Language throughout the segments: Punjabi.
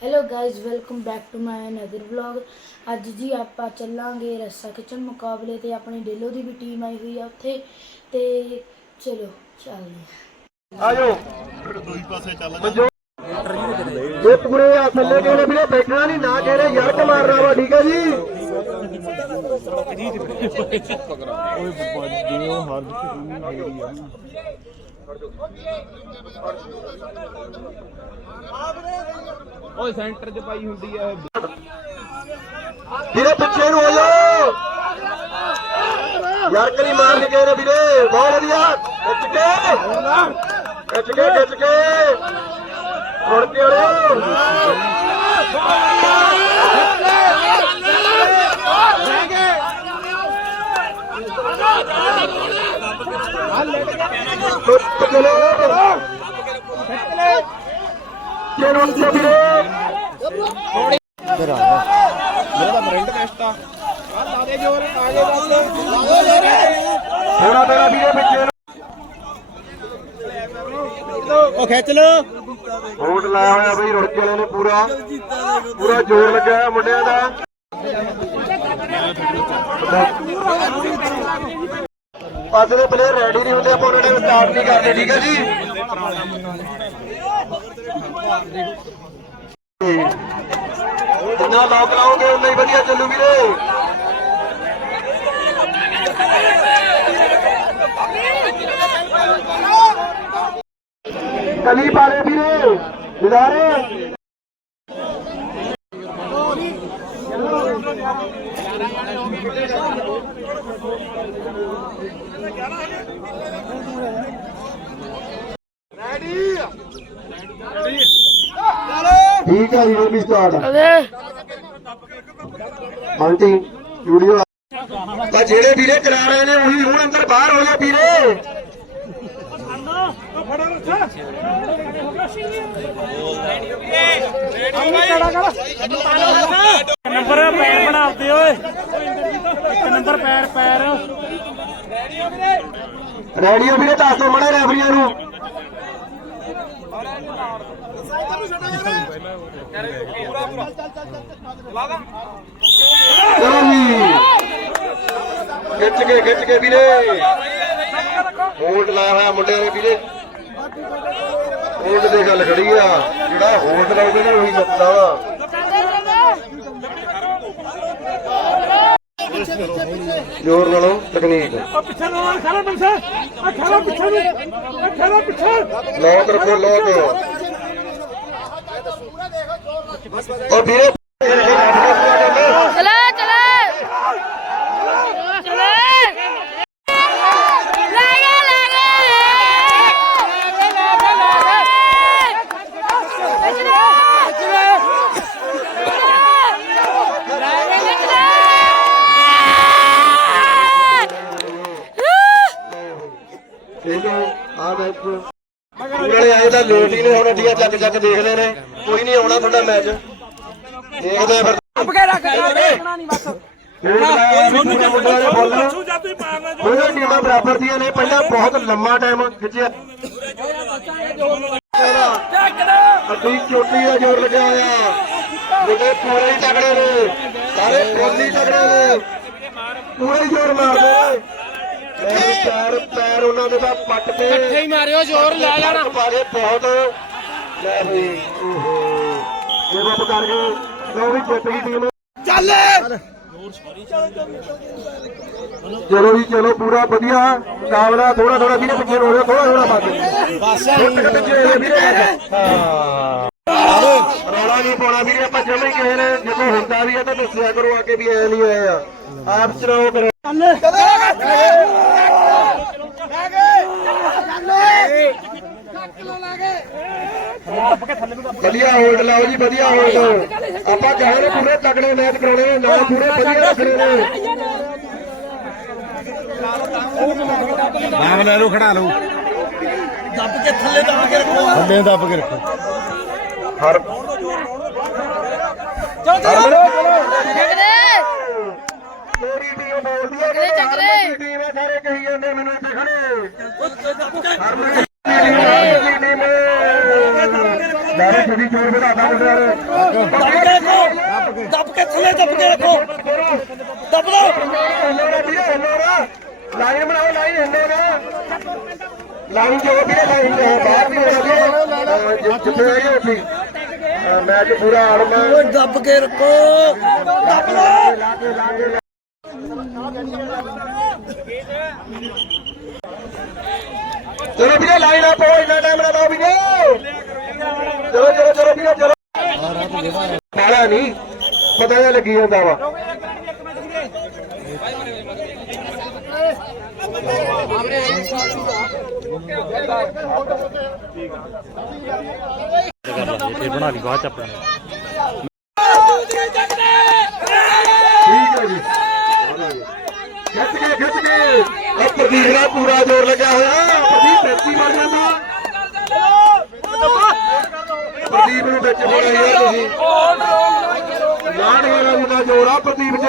Hello guys welcome back to my another vlog ਅੱਜ ਜੀ ਆਪਾਂ ਚੱਲਾਂਗੇ ਰੱਸਾ ਖਿੱਚਣ ਮੁਕਾਬਲੇ ਤੇ ਆਪਣੀ ਡੇਲੋ ਦੀ ਵੀ ਟੀਮ ਆਈ ਹੋਈ ਆ ਉੱਥੇ। ਤੇ ਚਲੋ ਚੱਲਦੇ ਆਜੋ। ਦੋਈ ਪਾਸੇ ਚੱਲ ਮਜੋ ਇਹ ਪੂਰੇ ਆ ਥੱਲੇ ਕਿਹਨੇ ਵੀਰੇ? ਬੈਠਣਾ ਨਹੀਂ ਨਾ ਕਿਹਨੇ ਯਰਕ ਮਾਰਨਾ ਵਾ ਠੀਕ ਹੈ ਜੀ? ਓਏ ਸੈਂਟਰ 'ਚ ਪਾਈ ਹੁੰਦੀ ਆ। ਵੀਰੇ ਪਿੱਛੇ ਨੂੰ ਹੋ ਜਾਓ ਯਰਕ ਨਹੀਂ ਮਾਰਨੀ ਕਿਹਨੇ ਵੀਰੇ। ਬਹੁਤ ਵਧੀਆ। ਖਿੱਚ ਕੇ। ਖਿੱਚ ਕੇ ਖਿੱਚ ਕੇ। ਮੁੜ ਕੇ ਆਓ ਚਲੋ ਚਲੋ ਚਲੋ ਮੇਰਾ ਤਾਂ ਪ੍ਰਿੰਟ ਟੈਸਟ ਆ ਆ ਲਾ ਦੇ ਜੋਰ ਆ ਗਏ ਬਸ ਥੋੜਾ ਥੋੜਾ ਵੀਰੇ ਪਿੱਛੇ ਨੂੰ ਉਹ ਖਿੱਚ ਲੋ ਵੋਟ ਲਾਇਆ ਹੋਇਆ ਬਈ ਰੁੜਕੇ ਵਾਲੇ ਨੇ ਪੂਰਾ ਪੂਰਾ ਜ਼ੋਰ ਲੱਗਾ ਹੋਇਆ ਮੁੰਡਿਆਂ ਦਾ ਪਾਸੇ ਦੇ ਪਲੇਅਰ ਰੈਡੀ ਨਹੀਂ ਹੁੰਦੇ, ਆਪਾਂ ਉਹਨਾਂ ਟਾਈਮ ਸਟਾਰਟ ਨਹੀਂ ਕਰਦੇ, ਠੀਕ ਹੈ ਜੀ? ਜਿੰਨਾ ਲੋਕ ਲਾਓਗੇ, ਉਨਾ ਹੀ ਵਧੀਆ ਚੱਲੂ ਵੀਰੇ। ਕਲੀ ਪਾਲੇ ਵੀਰੇ ਦਿਦਾਰੇ ਸਟਾਰਟ ਆਂਟੀ ਵੀਡੀਓ ਆ ਜਿਹੜੇ ਵੀਰੇ ਕਰਾ ਰਹੇ ਨੇ ਉਹੀ ਹੁਣ ਅੰਦਰ ਬਾਹਰ ਹੋ ਜਾ ਵੀਰੇ। ਨੰਬਰ ਪੈਰ ਬਣਾਉਂਦੇ ਓਏ। ਇੱਕ ਨੰਬਰ ਪੈਰ ਪੈਰ। ਰੈਡੀ ਹੋ ਵੀਰੇ ਦੱਸ ਦੋ ਮੜਾ ਰੈਫਰੀਆਂ ਨੂੰ। ਚਲੋ ਜੀ ਖਿੱਚ ਕੇ ਖਿੱਚ ਕੇ ਵੀਰੇ। ਹੋਲਡ ਲਾਇਆ ਹੋਇਆ ਮੁੰਡਿਆਂ ਨੇ ਵੀਰੇ। ਹੋਲਡ ਦੇ ਗੱਲ ਖੜੀ ਆ। ਜਿਹੜਾ ਹੋਲਡ ਲਾਉਗੇ ਨਾ ਉਹੀ ਜਿੱਤਦਾ ਵਾ। ਜ਼ੋਰ ਨਾਲੋਂ ਤਕਨੀਕ। ਉਹ ਪਿੱਛੇ ਨੂੰ ਖੜਾ ਪਿੱਛੇ। ਆ ਖੜਾ ਪਿੱਛੇ ਨੂੰ। ਆ ਖੜਾ ਪਿੱਛੇ। ਲੋਕ ਰੱਖੋ ਲੋਕ ਉਹ ਵੀਰੇ ਚਲੇ ਚਲੇ ਚਲੇ ਲੈ ਗਿਆ ਲੈ ਠੀਕ ਹੈ ਆਏ ਤਾਂ ਲੋਟ ਹੀ ਨੇ, ਹੁਣ ਅੱਡੀਆਂ ਚੱਕ ਚੱਕ ਦੇਖਦੇ ਨੇ। ਕੋਈ ਨਹੀਂ ਆਉਣਾ ਤੁਹਾਡਾ ਮੈਚ ਦੇਖਦੇ ਆ ਫਿਰ। ਸੋਨੂੰ ਜਾ ਤੂੰ ਮਾਰਨਾ ਦੋਨੋਂ ਟੀਮਾਂ ਬਰਾਬਰ ਦੀਆਂ ਨੇ ਪਹਿਲਾਂ ਬਹੁਤ ਲੰਮਾ ਟਾਈਮ ਖਿੱਚਿਆ ਅੱਡੀ ਚੋਟੀ ਦਾ ਜ਼ੋਰ ਲੱਗਿਆ ਹੋਇਆ ਮੁੰਡੇ ਪੂਰੇ ਹੀ ਤਗੜੇ ਨੇ। ਸਾਰੇ ਫੁੱਲ ਹੀ ਨੇ। ਪੂਰੇ ਜ਼ੋਰ ਮਾਰਦੇ ਪੈਰ ਪੈਰ ਉਹਨਾਂ ਦੇ ਤਾਂ ਪੱਟ ਤੇ। ਇਕੱਠੇ ਹੀ ਮਾਰਿਓ ਜ਼ੋਰ ਲਾ ਲੈਣਾ। ਪਾਗੇ ਬਹੁਤ। ਲੈ ਬਈ ਓਹੋ। ਇਹ ਰੱਬ ਕਰਕੇ ਲੋ ਵੀ ਜਿੱਤ ਗਈ ਟੀਮ ਚਲੋ। ਜੀ ਚਲੋ ਪੂਰਾ ਵਧੀਆ। ਮੁਕਾਬਲਾ ਥੋੜਾ ਥੋੜਾ ਵੀਰੇ ਪਿੱਛੇ ਹੋ ਰਿਹਾ ਥੋੜਾ ਥੋੜਾ ਬਾਕੀ ਬਸ ਰੌਲਾ ਨਹੀਂ ਪਾਉਣਾ ਵੀਰੇ ਆਪਾਂ ਜਮੇ ਹੀ ਕਿਸੇ ਨੇ ਜਦੋਂ ਹੁੰਦਾ ਵੀ ਹੈ ਤਾਂ ਦੱਸਿਆ ਕਰੋ ਆ ਕੇ ਵੀ ਐ ਨਹੀਂ ਹੋਏ ਆ। ਆਪ ਚਲਾਓ ਕਰੋ ਵਧੀਆ ਹੋਲਡ ਲਾਓ ਜੀ ਵਧੀਆ ਹੋਲਡ ਆਪਾਂ ਕਹੇ ਨੇ ਪੂਰੇ ਤਕੜੇ ਮੈਚ ਕਰਾਉਣੇ ਨੇ ਨਾਲ ਪੂਰੇ ਵਧੀਆ ਰੱਖਣੇ ਨੇ। ਨਾਮ ਲੈ ਲਓ ਖੜਾ ਲਓ। ਹਰ ਚਲੋ ਚਲੋ। ਮੇਰੀ ਟੀਮ ਬੋਲਦੀ ਹੈ ਕਿ ਹਰਮਨ ਦੀ ਟੀਮ ਹੈ ਸਾਰੇ ਕਹੀ ਜਾਂਦੇ ਮੈਨੂੰ ਇੱਥੇ ਖੜੇ। ਹਰਮਨ ਦੀ ਟੀਮ ਤੁਸੀਂ ਚੋਰ ਵਧਾਦਾ ਮੁੰਡਿਆਰ ਦੱਬ ਕੇ ਥੱਲੇ ਦੱਬ ਕੇ ਰੱਖੋ ਦੱਬ ਲਓ ਹਲੋਰਾ ਵੀਰੇ ਹਲੋਰਾ ਲਾਈਨ ਬਣਾਓ ਲਾਈਨ ਹਲੋਰਾ ਲਾਈਨ ਜੋ ਵੀਰੇ ਲਾਈਨ ਬਾਹਰ ਵੀ ਹੋ ਗਏ ਜਿੱਥੇ ਆਈ ਹੋਈ ਮੈਚ ਪੂਰਾ ਆੜਨਾ ਦੱਬ ਕੇ ਰੱਖੋ। ਚਲੋ ਵੀਰੇ ਲਾਈਨ ਅਪ ਹੋ ਇੰਨਾ ਟਾਈਮ ਨਾ ਲਾਓ ਵੀਰੇ। ਚਲੋ ਚਲੋ ਚਲੋ ਵੀਰੇ ਚਲੋ। ਪਾਲਾ ਨਹੀਂ ਪਤਾ ਜਿਹਾ ਲੱਗੀ ਜਾਂਦਾ ਵਾ। ਠੀਕ ਹੈ ਜੀ ਖਿੱਚ ਕੇ ਖਿੱਚ ਕੇ ਇਹ ਪ੍ਰਦੀਪ ਦਾ ਪੂਰਾ ਜ਼ੋਰ ਲੱਗਿਆ ਹੋਇਆ ਪ੍ਰਦੀਪ ਟੈਕਸੀ ਮਾਰ। ਜਾਂਦਾ ਪ੍ਰਦੀਪ ਨੂੰ ਵਿੱਚ ਫੜਿਆ ਯਾਰ ਤੁਸੀਂ ਲਾਣ ਵਾਲਾ ਜੀ ਦਾ ਜ਼ੋਰ ਆ ਪ੍ਰਦੀਪ ਚ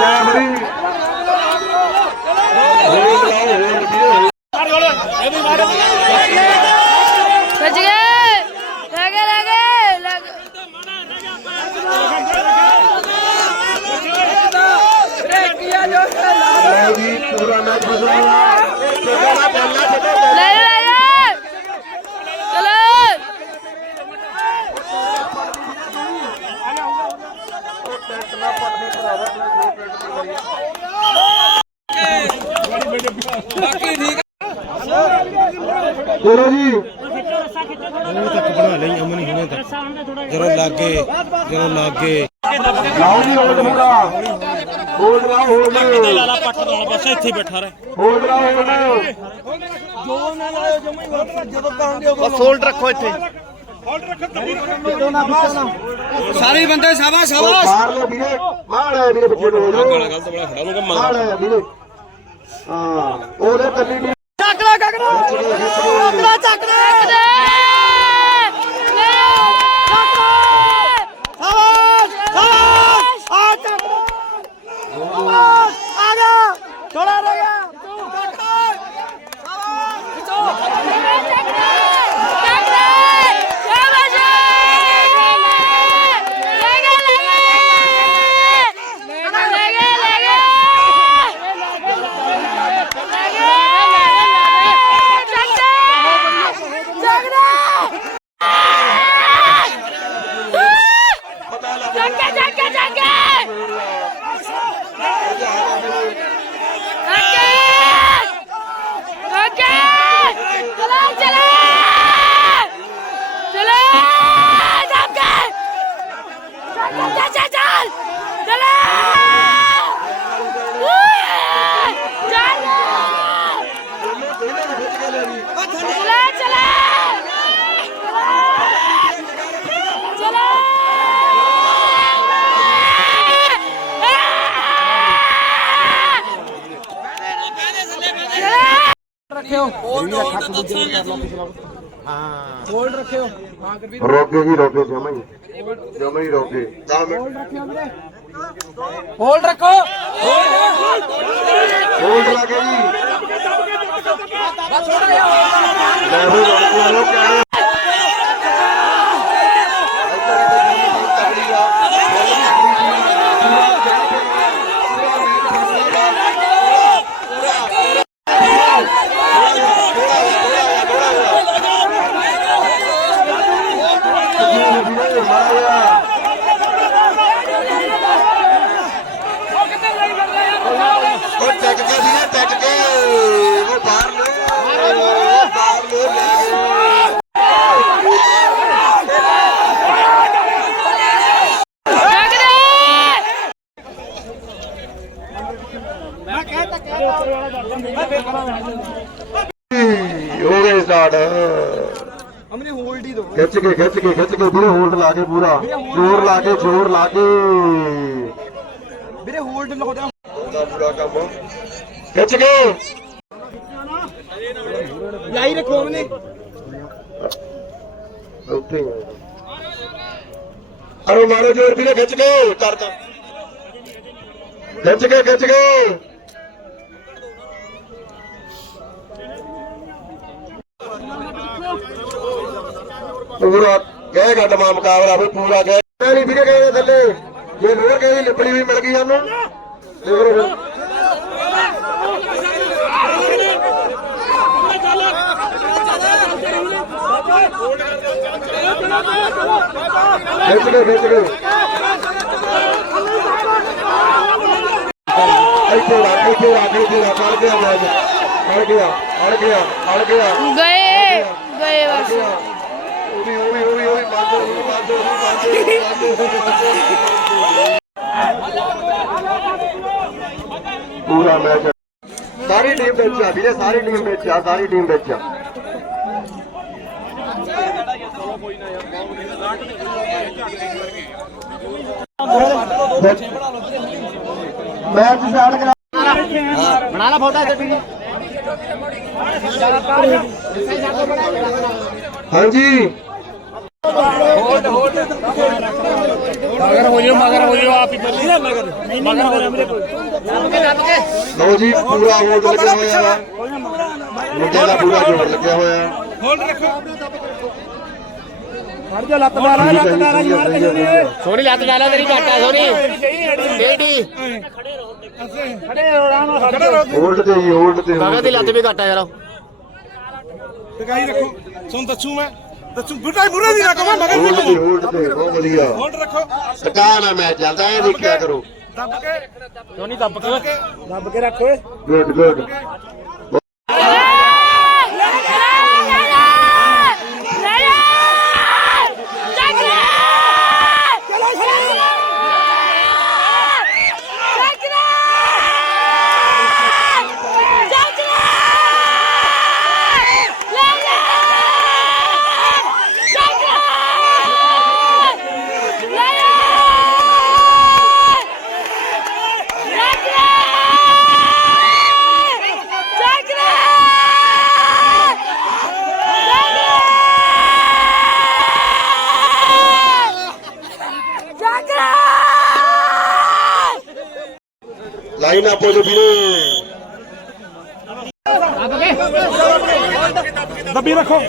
ਲੈ ਮਰੀ ਹੋਰ ਲਾਓ ਹੋਰ ਵੀਰੇ ਵੱਜ ਗਏ ਲੱਗੇ ਲੱਗੇ ਲੱਗ ਲਓ ਜੀ ਪੂਰਾ ਮੈਚ ਫਸਾ ਛੋਟਾ ਬੱਲਾ ਛੋਟਾ ਲੈ ਲੈ ਲੈ ਚਲੋ ਚਲੋ ਜੀ। ਜਦੋਂ ਲੱਗੇ ਜਦੋਂ ਲੱਗੇ ਲਾਓ ਜੀ ਹੋਲਡ ਹੋਗਾ ਹੋਲਡ ਰਾ ਹੋਲਡ ਲਾਲਾ ਪੱਟ ਲਾਉਣਾ ਬਸ ਇੱਥੇ ਹੀ ਬੈਠਾ ਰਹਿ। ਹੋਲਡ ਰਾ ਹੋਲਡ ਜੋ ਨਾ ਲਾਇਓ ਜਮਈ ਵਾਪਸ ਜਦੋਂ ਕਹਾਂਗੇ ਉਦੋਂ ਬਸ ਹੋਲਡ ਰੱਖੋ ਇੱਥੇ। ਸਾਰੇ ਬੰਦੇ ਸਾਵਾ ਉਹ ਬਾਹਰ ਲੈ ਵੀਰੇ ਬਾਹਰ ਆ ਵੀਰੇ ਬੱਚੇ ਨੂੰ ਹੋ ਜਾਓ ਗਲਤ ਬੜਾ ਖੜਾ ਉਹਨੂੰ ਕਿ ਬਾਹਰ ਆ ਵੀਰੇ। ਹਾਂ ਉਹਦੇ ਕੱਲੀ ਚੱਕ ਲੈ ਗਗਨਾ ਚੱਕ ਲੈ। ਹੋਲਡ ਰੱਖਿਓ। ਹਾਂ ਗੁਰਵੀਰ ਰੋਕੇ ਜੀ ਰੋਕੇ ਜਮਾ ਹੀ। ਜਮਾ ਹੀ ਰੋਕੇ। 10 ਮਿੰਟ। ਹੋਲਡ ਰੱਖੋ। ਹੋਲਡ ਲੱਗੇ ਜੀ। ਲੈ ਵੀ ਰੋਕੇ ਲੋ ਕਿਆ ਉਹ ਟੱਕ ਕੇ ਵੀਰੇ ਟੱਕ ਕੇ ਉਹ ਬਾਹਰ ਲੈ ਬਾਹਰ ਲੈ ਗਏ ਸਟਾਰਟ ਅਮਨੇ ਹੋਲਡ ਹੀ ਦੋ। ਖਿੱਚ ਕੇ ਖਿੱਚ ਕੇ ਖਿੱਚ ਕੇ ਵੀਰੇ ਹੋਲਡ ਲਾ ਕੇ ਪੂਰਾ। ਜ਼ੋਰ ਲਾ ਕੇ ਜ਼ੋਰ ਲਾ ਕੇ। ਵੀਰੇ ਹੋਲਡ ਲਾਉਂਦੇ ਉਹਦਾ ਪੂਰਾ ਕੰਮ। ਖਿੱਚ ਕੇ। ਲਾਈ ਰੱਖੋ ਅਮਨੇ ਉੱਥੇ। ਅਰੇ ਮਾਰੋ ਜੋਰ ਵੀਰੇ ਖਿੱਚ ਕੇ। ਕਰਦਾ। ਖਿੱਚ ਕੇ ਖਿੱਚ ਕੇ। ਪੂਰਾ ਗਏ ਗੱਡਮਾ ਮੁਕਾਬਲਾ ਵੀ ਪੂਰਾ ਗਏ ਨਹੀਂ ਵੀਰੇ ਗਏ ਥੱਲੇ। ਜੇ ਲੋਰ ਗਏ ਲਿਪੜੀ ਵੀ ਮਿਲ ਗਈ ਸਾਨੂੰ। ਖਿੱਚ ਕੇ ਖਿੱਚ ਕੇ ਇੱਥੇ ਰੱਖ ਇੱਥੇ ਰੱਖ ਇੱਥੇ ਰੱਖ ਅੜ ਗਿਆ ਮੈਚ ਅੜ ਗਿਆ ਅੜ ਗਿਆ ਅੜ ਗਿਆ ਗਏ ਗਏ ਬਸ ਉਹ ਵੀ ਉਹ ਵੀ ਉਹ ਵੀ ਬੰਦ ਹੋ ਗਈ ਬੰਦ ਹੋ ਗਈ ਬੰਦ ਹੋ ਗਈ ਬੰਦ ਪੂਰਾ ਮੈਚ ਸਾਰੀ ਟੀਮ ਵਿੱਚ ਆ ਵੀਰੇ ਸਾਰੀ ਟੀਮ ਵਿੱਚ ਆ ਸਾਰੀ ਟੀਮ ਵਿੱਚ ਆ ਮੈਚ ਸਟਾਰਟ ਕਰਾ ਬਣਾ ਲਾ ਫੋਟੋ ਇੱਥੇ ਹਾਂਜੀ ਮਗਰ ਹੋ ਜਿਓ ਮਗਰ ਹੋ ਜਿਓ ਆਪ ਹੀ ਬੱਲੀ ਨਾ ਮਗਰ ਨਹੀਂ ਨਹੀਂ ਮਗਰ ਮੇਰੇ ਕੋਲ ਲਓ ਜੀ ਪੂਰਾ ਹੋਲਡ ਲੱਗਿਆ ਹੋਇਆ। ਹੈ ਮੁੰਡੇ ਦਾ ਪੂਰਾ ਜੋਰ ਲੱਗਿਆ ਹੋਇਆ। ਹੈ ਹੋਲਡ ਰੱਖੋ। ਫੜ ਜਾ ਲੱਤ ਮਾਰਾ ਲੱਤ ਮਾਰਾ ਜੀ ਮਾਰ ਕੇ ਜੋਨੀ ਸੋਨੀ ਲੱਤ ਡਾਲਾ ਤੇਰੀ ਘਾਟਾ ਸੋਨੀ। ਡੇਡੀ ਖੜੇ ਹੋ ਆਰਾਮ ਨਾਲ ਖੜੇ ਰਹੋ। ਹੋਲਡ ਤੇ ਜੀ ਹੋਲਡ ਤੇ ਮਗਰ ਦੀ ਲੱਤ ਵੀ ਘਾਟਾ ਯਾਰ। ਟਿਕਾਈ ਰੱਖੋ। ਸੁਣ ਦੱਸੂ ਮੈਂ ਦੱਸੂ ਬੁੱਢਾ ਮੁਰੇ ਦੀ ਰੱਖੋ ਮਗਰ ਹੋਲਡ ਤੇ ਹੋਲਡ ਤੇ ਬਹੁਤ ਵਧੀਆ। ਹੋਲਡ ਰੱਖੋ। ਟਿਕਾਣਾ ਮੈਚ ਚੱਲਦਾ ਹੈ ਦੇਖਿਆ ਕਰੋ। ਦੱਬ ਕੇ। ਸੋਨੀ ਦੱਬ ਕੇ? ਦੱਬ ਕੇ। ਰੱਖ ਓਏ। Good good. ਲਾਈਨ ਅਪ ਹੋ ਜੋ ਵੀਰੇ ਦੱਬੀ ਰੱਖੋ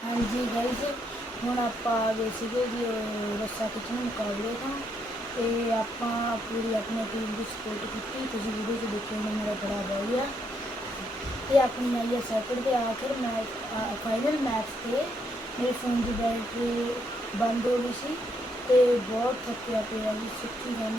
ਹਾਂਜੀ ਗਾਇਸ ਹੁਣ ਆਪਾਂ ਆ ਗਏ ਸੀਗੇ ਜੀ ਅਹ, ਰੱਸਾ ਖਿੱਚਣ ਤੋਂ ਤੇ ਆਪਾਂ ਪੂਰੀ ਆਪਣੀ ਟੀਮ ਦੀ ਸਪੋਰਟ ਕੀਤੀ। ਤੁਸੀਂ ਵੀਡੀਓ 'ਚ ਦੇਖਿਆ ਹੋਣਾ, ਮੇਰਾ ਬੜਾ ਵਧੀਆ ਤੇ ਆਪਣੀ ਆਈ ਹੈ ਸੈਕਿੰਡ ਤੇ ਆਖਿਰ ਮੈਚ ਫਾਈਨਲ ਮੈਚ ਤੇ ਮੇਰੇ ਫੋਨ ਦੀ ਬੈਟਰੀ ਬੰਦ ਹੋ ਗਈ ਸੀ ਤੇ ਬਹੁਤ ਥੱਕਿਆ ਪਿਆ ਜੀ ਸੱਚੀ ਗੱਲ